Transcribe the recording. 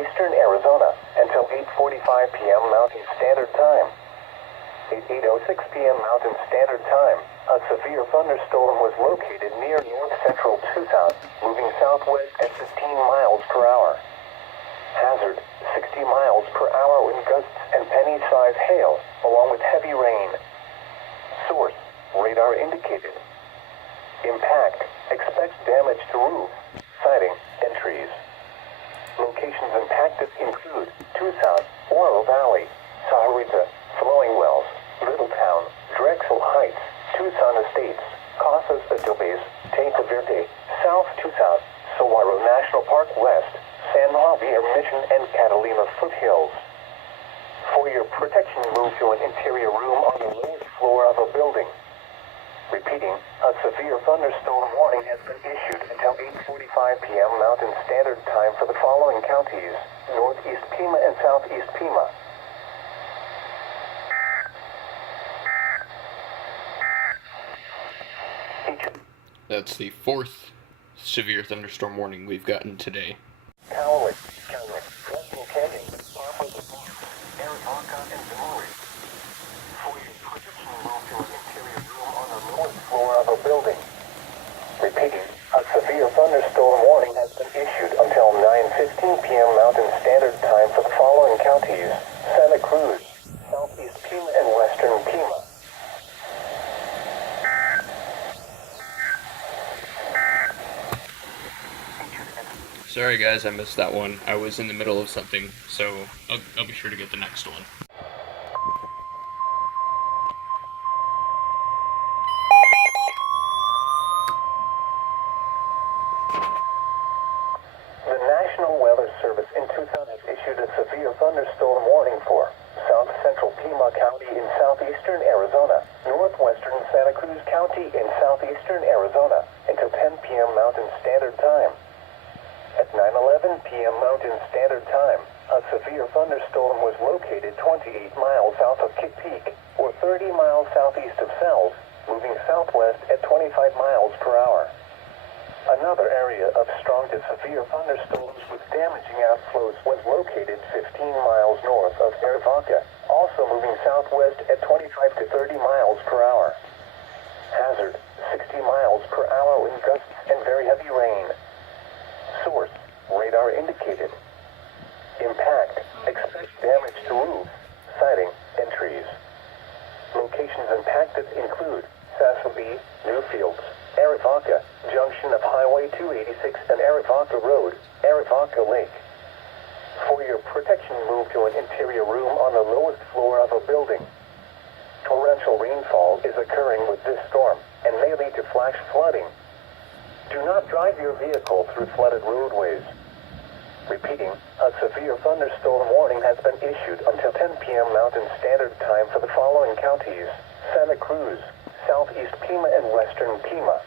southeastern Arizona until 8:45 p.m. Mountain Standard Time. At 8:06 p.m. Mountain Standard Time, a severe thunderstorm was located near north-central Tucson, moving southwest at 15 miles per hour. Hazard, 60 miles per hour wind gusts and penny-size hail, along with heavy rain. Source, radar indicated. Impact, expect damage to roof, siding, and trees. Locations impacted include Tucson, Oro Valley, Sahuarita, Flowing Wells, Littletown, Drexel Heights, Tucson Estates, Casas Adobes, Teta Verde, South Tucson, Saguaro National Park West, San Javier Mission, and Catalina Foothills. For your protection, move to an interior room on the lowest floor of a building. Repeating, a severe thunderstorm warning has been issued until 8:45 p.m. Mountain Standard Time for the following counties: Northeast Pima and Southeast Pima. That's the fourth severe thunderstorm warning we've gotten today. Cowley, Western Canyon, Papa, Arizona, and Missouri. For your protection, move to an interior room on the lowest floor of a building. Repeating, a severe thunderstorm warning has been issued until 9:15 p.m. Mountain Standard Time for the following counties: Santa Cruz, Southeast Pima, and Western Pima. Sorry guys, I missed that one. I was in the middle of something, so I'll be sure to get the next one. The National Weather Service in Tucson has issued a severe thunderstorm warning for South Central Pima County in southeastern Arizona, northwestern Santa Cruz County in southeastern Arizona until 10 p.m. Mountain Standard Time. At 9:11 p.m. Mountain Standard Time, a severe thunderstorm was located 28 miles south of Kick Peak, or 30 miles southeast of Sells, moving southwest at 25 miles per hour. Another area of strong to severe thunderstorms with damaging outflows was located 15 miles north of Arivaca, also moving southwest at 25 to 30 miles per hour. Hazard, 60 miles per hour wind gusts and very heavy rain. Source, radar indicated. Impact, expect damage to roof, siding, and trees. Locations impacted include Sassabee, Newfields, Arivaca, junction of Highway 286 and Arivaca Road, Arivaca Lake. For your protection, move to an interior room on the lowest floor of a building. Torrential rainfall is occurring with this storm and may lead to flash flooding. Do not drive your vehicle through flooded roadways. Repeating, a severe thunderstorm warning has been issued until 10 p.m. Mountain Standard Time for the following counties: Santa Cruz, Southeast Pima, and Western Pima.